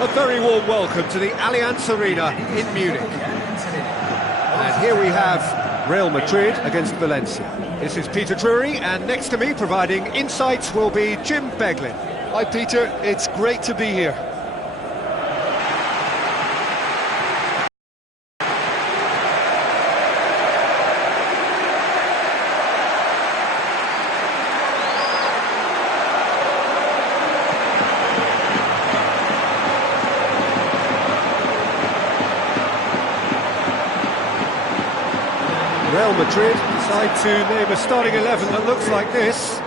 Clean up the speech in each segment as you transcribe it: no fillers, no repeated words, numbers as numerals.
A very warm welcome to the Allianz Arena in Munich. And here we have Real Madrid against Valencia. This is Peter Drury, and next to me providing insights will be Jim Beglin. Hi Peter, it's great to be here. Real Madrid decide to name a starting 11 that looks like this.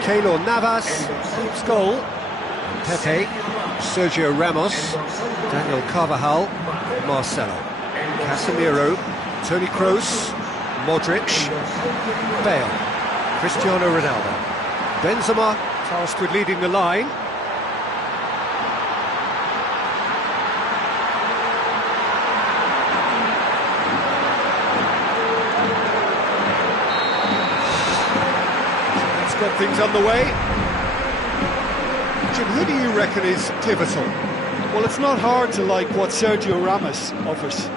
Keylor Navas keeps goal. Pepe, Sergio Ramos, Daniel Carvajal, Marcelo, Casemiro, Toni Kroos, Modric, Bale, Cristiano Ronaldo. Benzema tasked with leading the line. Got things underway. Jim, who do you reckon is pivotal? Well, it's not hard to like what Sergio Ramos offers.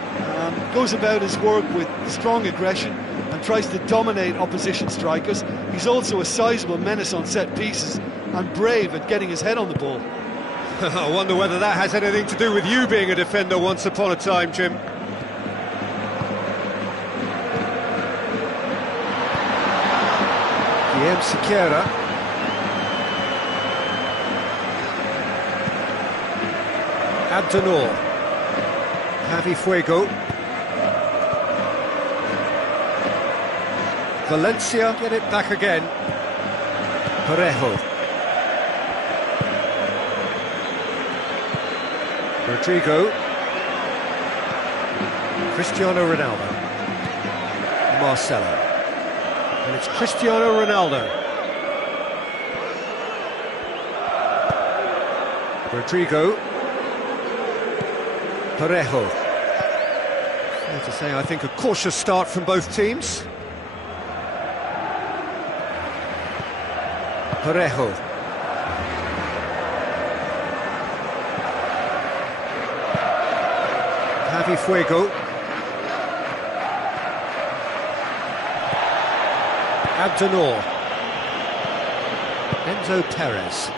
Goes about his work with strong aggression and tries to dominate opposition strikers. He's also a sizable menace on set pieces and brave at getting his head on the ball. I wonder whether that has anything to do with you being a defender once upon a time, Jim. Siqueira. Abdenor. Javi Fuego. Valencia get it back again. Parejo. Rodrigo. Cristiano Ronaldo. Marcelo. And it's Cristiano Ronaldo. Rodrigo. Parejo. Fair to say, I think a cautious start from both teams. Parejo. Javi Fuego. Abdenor. Enzo Perez.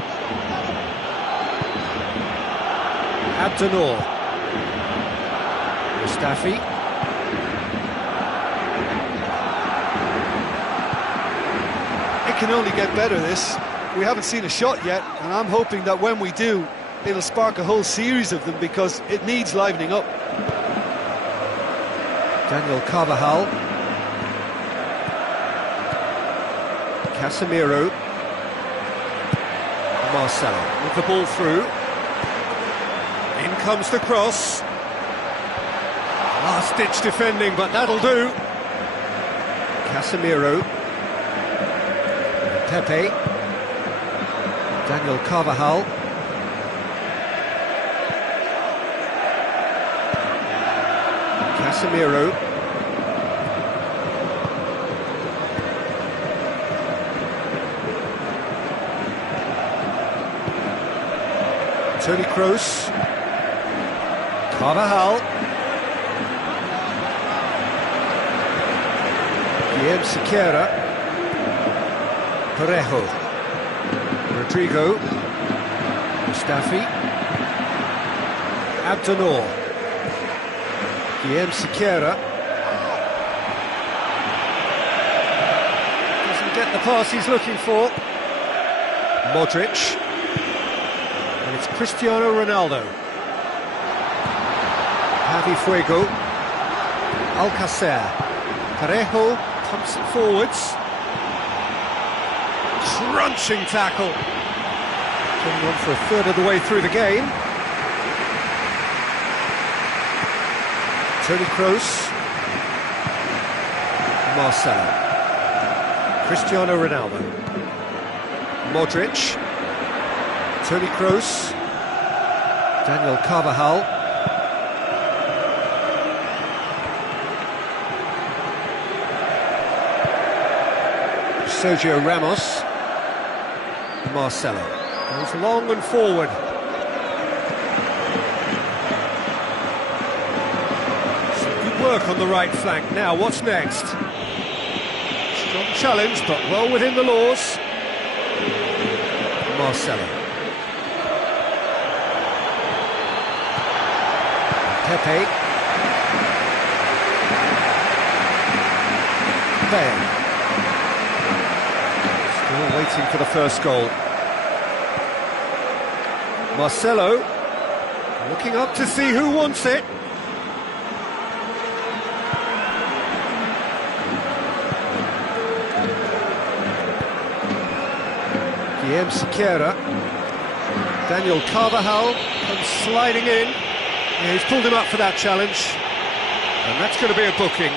Abdenor. Mustafi. It can only get better, this. We haven't seen a shot yet, and I'm hoping that when we do, it'll spark a whole series of them because it needs livening up. Daniel Carvajal. Casemiro. Marcelo with the ball through. In comes the cross. Last-ditch defending, but that'll do. Casemiro. Pepe. Daniel Carvajal. Casemiro. Toni Kroos. Carvajal. Siqueira. Parejo. Rodrigo. Mustafi. Abdenor. Siqueira. Doesn't get the pass he's looking for. Modric. And it's Cristiano Ronaldo. Javi Fuego. Alcacer. Parejo pumps it forwards. Crunching tackle. Getting on for a third of the way through the game. Toni Kroos. Marcelo. Cristiano Ronaldo. Modric. Toni Kroos. Daniel Carvajal. Sergio Ramos. Marcelo goes long and forward. work on the right flank. Now, what's next? Strong challenge, but well within the laws. Marcelo. Pepe. Bale. Still waiting for the first goal. Marcelo. Looking up to see who wants it. Guillem Siqueira. Daniel Carvajal comes sliding in. Yeah, he's pulled him up for that challenge. And that's going to be a booking.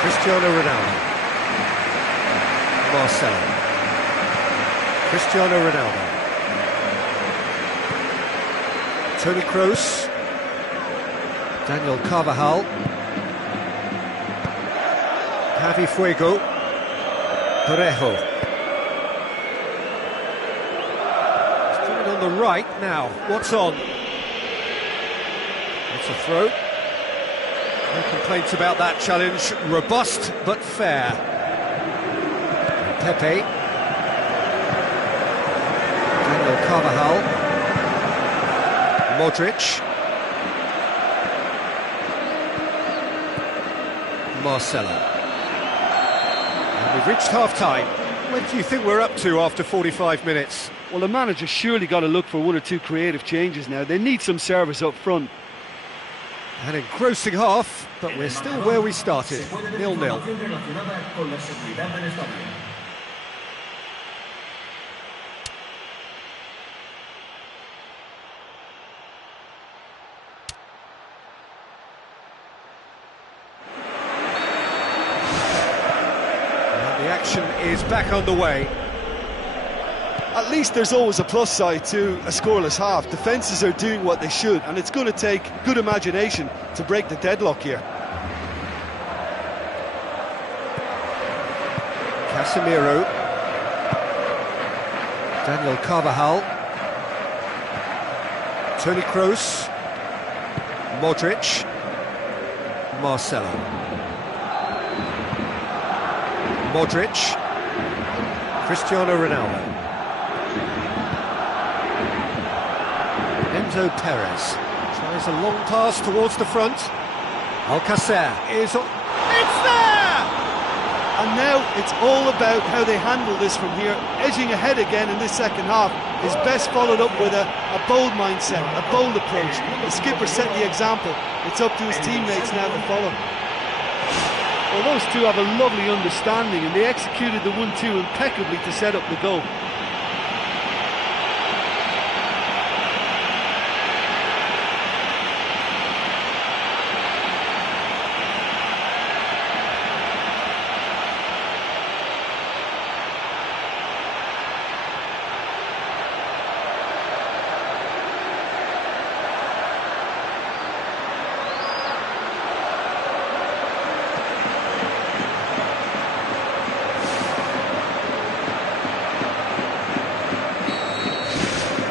Cristiano Ronaldo. Marcelo. Cristiano Ronaldo. Toni Kroos. Daniel Carvajal. Javi Fuego. Parejo. He's coming on the right now. What's on? It's a throw. No complaints about that challenge. Robust but fair. Pepe. Daniel Carvajal. Modric. Marcelo. And we've reached half-time. What do you think we're up to after 45 minutes? Well, the manager's surely got to look for one or two creative changes now. They need some service up front. An engrossing half, but we're still where we started, 0-0. And the action is back underway. At least there's always a plus side to a scoreless half. Defences are doing what they should, and it's going to take good imagination to break the deadlock here. Casemiro. Daniel Carvajal. Toni Kroos. Modric. Marcelo. Modric. Cristiano Ronaldo. Enzo Perez tries a long pass towards the front. Alcacer is on. It's there! And now it's all about how they handle this from here. Edging ahead again in this second half is best followed up with a bold mindset, a bold approach. The skipper set the example. It's up to his teammates now to follow. Well, those two have a lovely understanding, and they executed the 1-2 impeccably to set up the goal.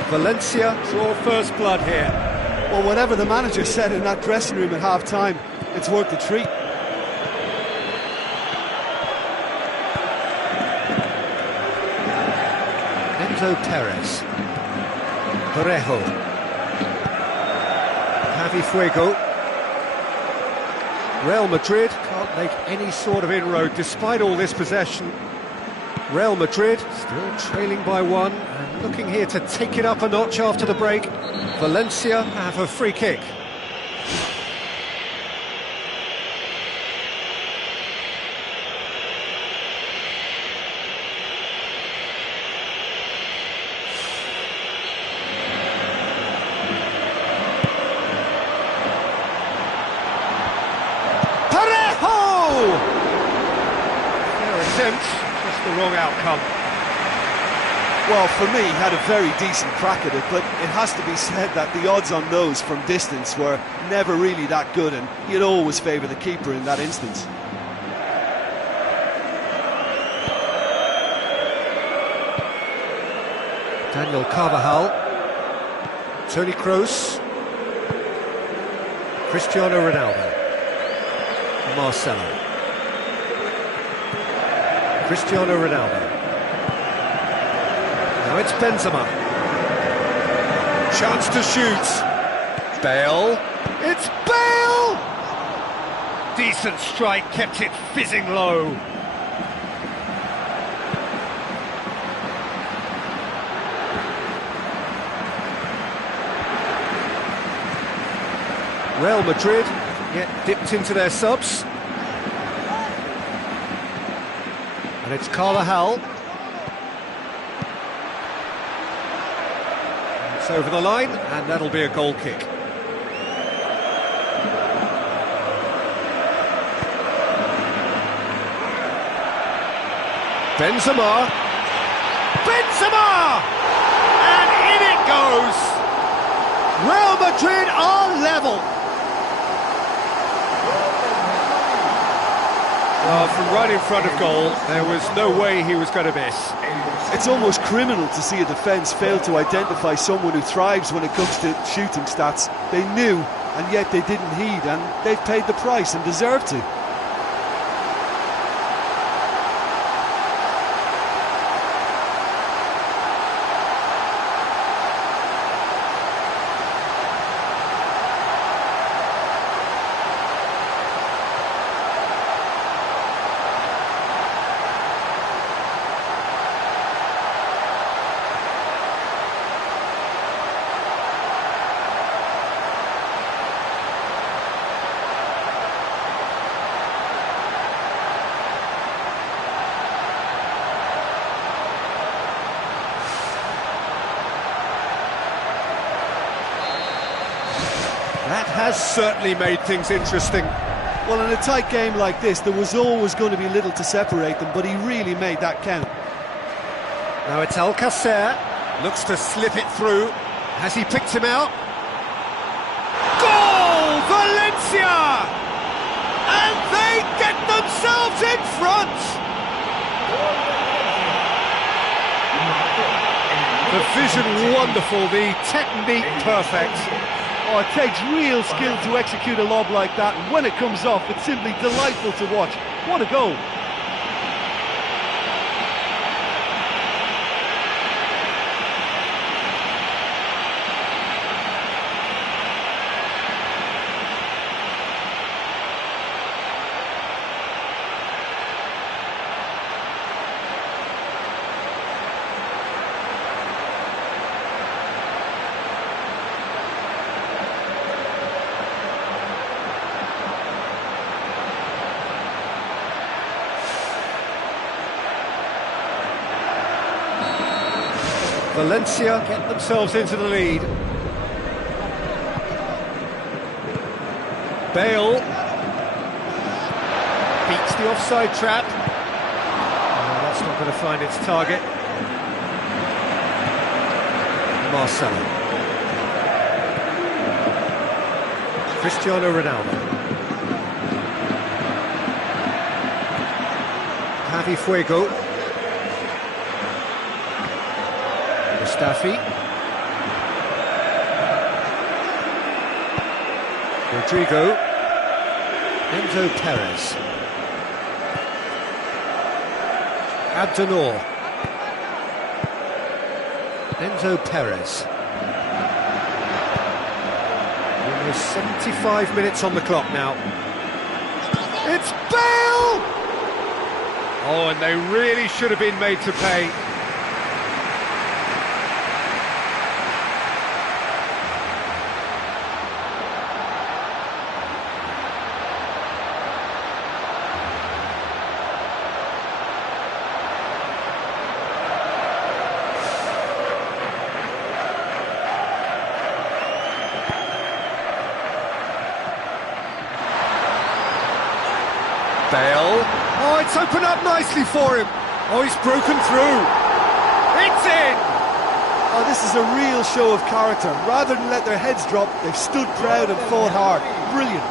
Valencia draw first blood here. Well, whatever the manager said in that dressing room at half-time, it's worth the treat. Enzo Perez. Parejo. Javi Fuego. Real Madrid can't make any sort of inroad despite all this possession. Real Madrid still trailing by one and looking here to take it up a notch after the break. Valencia have a free kick. Parejo! Fair attempt. The wrong outcome. Well, for me, he had a very decent crack at it, but it has to be said that the odds on those from distance were never really that good, and you'd always favour the keeper in that instance. Daniel Carvajal, Toni Kroos, Cristiano Ronaldo, Marcelo, Cristiano Ronaldo. Now it's Benzema. Chance to shoot. Bale. It's Bale! Decent strike, kept it fizzing low. Real Madrid get dipped into their subs. And it's Carvajal. It's over the line, and that'll be a goal kick. Benzema! Benzema! And in it goes! Real Madrid are level! Well, from right in front of goal, there was no way he was going to miss. It's almost criminal to see a defence fail to identify someone who thrives when it comes to shooting stats. They knew, and yet they didn't heed, and they've paid the price and deserve to. That has certainly made things interesting. Well, in a tight game like this, there was always going to be little to separate them, but he really made that count. Now it's Alcacer, looks to slip it through. Has he picked him out? Goal! Valencia! And they get themselves in front! The vision wonderful, the technique perfect. Oh, it takes real skill to execute a lob like that, and when it comes off, it's simply delightful to watch. What a goal! Valencia get themselves into the lead. Bale beats the offside trap. Oh, that's not going to find its target. Marcelo. Cristiano Ronaldo. Javi Fuego. Mustafi. Rodrigo. Enzo Perez. Abdenor. Enzo Perez. Almost 75 minutes on the clock now. It's Bale! Oh, and they really should have been made to pay. Bale. Oh, it's opened up nicely for him. Oh, he's broken through. It's in! Oh, this is a real show of character. Rather than let their heads drop, they've stood proud and fought hard. Brilliant.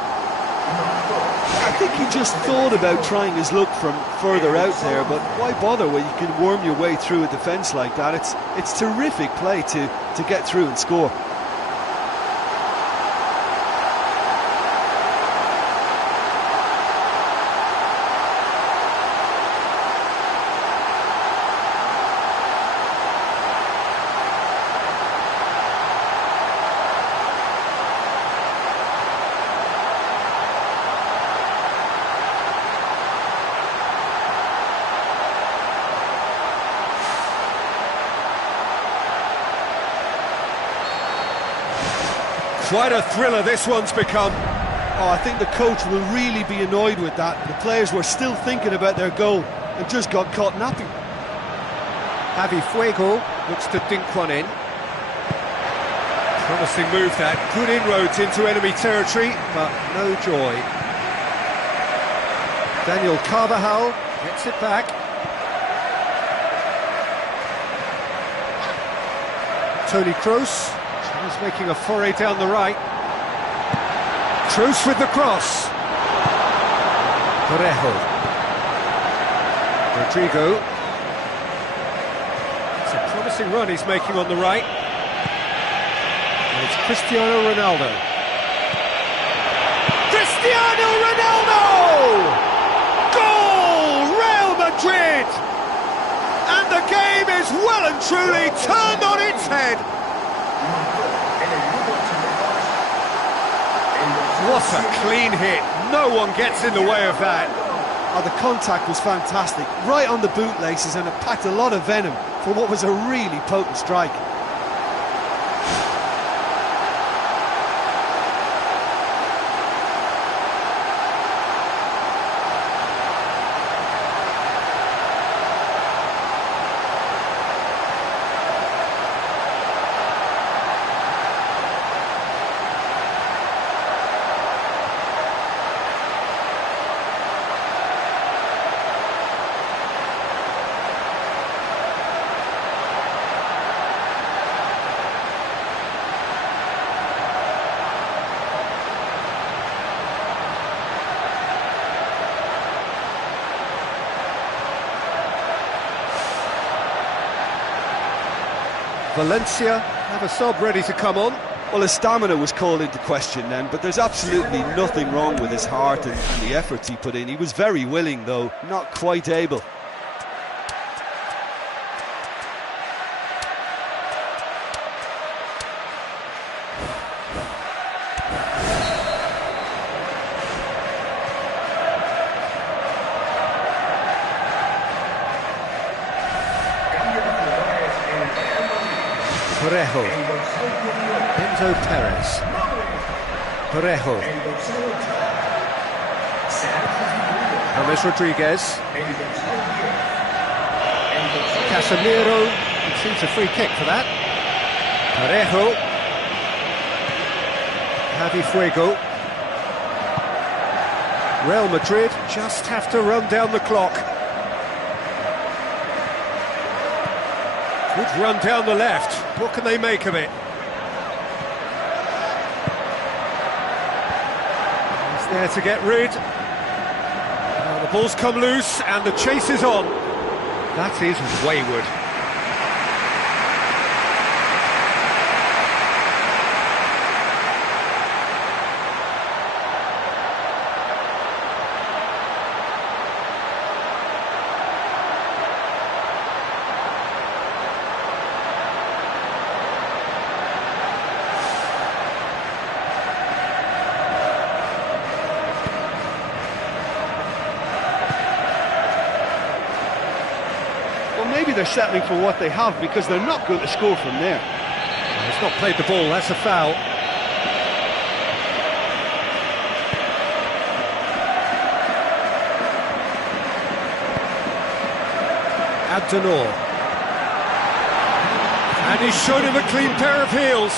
I think he just thought about trying his luck from further out there, but why bother when you can worm your way through a defence like that? It's terrific play to get through and score. Quite a thriller this one's become. Oh, I think the coach will really be annoyed with that. The players were still thinking about their goal and just got caught napping. Javi Fuego looks to dink one in. Promising move that. Good inroads into enemy territory, but no joy. Daniel Carvajal gets it back. Toni Kroos. He's making a foray down the right. Kroos with the cross. Parejo. Rodrigo. It's a promising run he's making on the right. And it's Cristiano Ronaldo. Cristiano Ronaldo! Goal! Real Madrid! And the game is well and truly turned on its head. What a clean hit. No one gets in the way of that. Oh, the contact was fantastic. Right on the bootlaces, and it packed a lot of venom for what was a really potent strike. Valencia have a sub ready to come on. Well, his stamina was called into question then, but there's absolutely nothing wrong with his heart and the efforts he put in. He was very willing, though, not quite able. Parejo. Enzo Perez. Parejo. James Rodriguez. Casemiro. It seems a free kick for that. Parejo. Javi Fuego. Real Madrid just have to run down the clock. Good run down the left. What can they make of it? He's there to get rid. The ball's come loose and the chase is on. That is wayward. Maybe they're settling for what they have because they're not going to score from there. He's not played the ball, that's a foul. Abdenor. And he's shown him a clean pair of heels.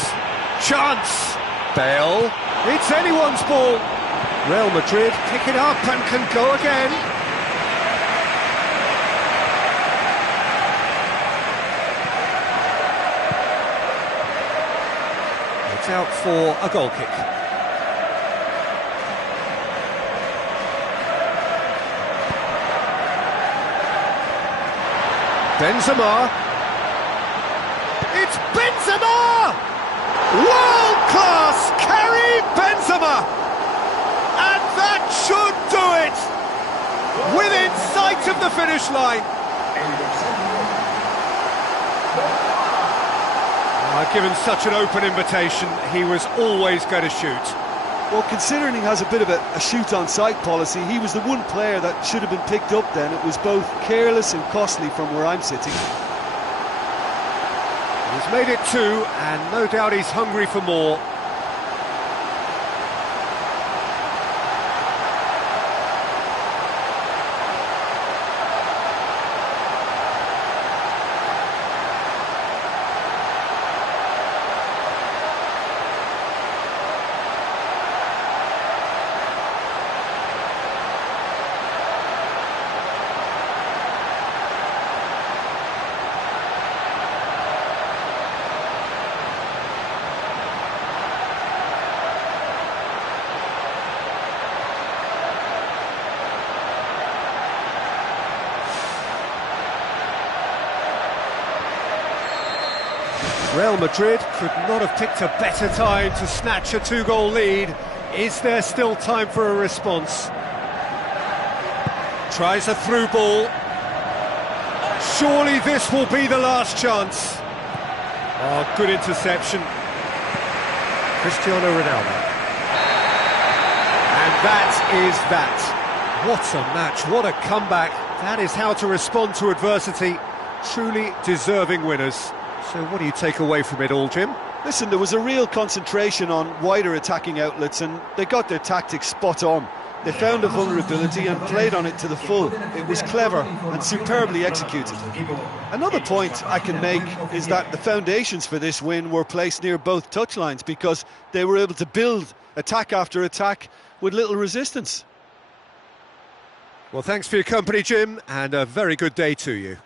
Chance. Bale. It's anyone's ball. Real Madrid pick it up and can go again. out for a goal kick. Benzema. It's Benzema! World-class Karim Benzema! And that should do it! Within sight of the finish line. Given such an open invitation, he was always going to shoot. Well, considering he has a bit of a shoot-on-sight policy, he was the one player that should have been picked up then. It was both careless and costly from where I'm sitting. He's made it 2, and no doubt he's hungry for more. Real Madrid could not have picked a better time to snatch a 2-goal lead. Is there still time for a response? Tries a through ball. Surely this will be the last chance. Oh, good interception. Cristiano Ronaldo. And that is that. What a match, what a comeback. That is how to respond to adversity. Truly deserving winners. So what do you take away from it all, Jim? Listen, there was a real concentration on wider attacking outlets, and they got their tactics spot on. They found a vulnerability and played on it to the full. It was clever and superbly executed. Another point I can make is that the foundations for this win were placed near both touchlines because they were able to build attack after attack with little resistance. Well, thanks for your company, Jim, and a very good day to you.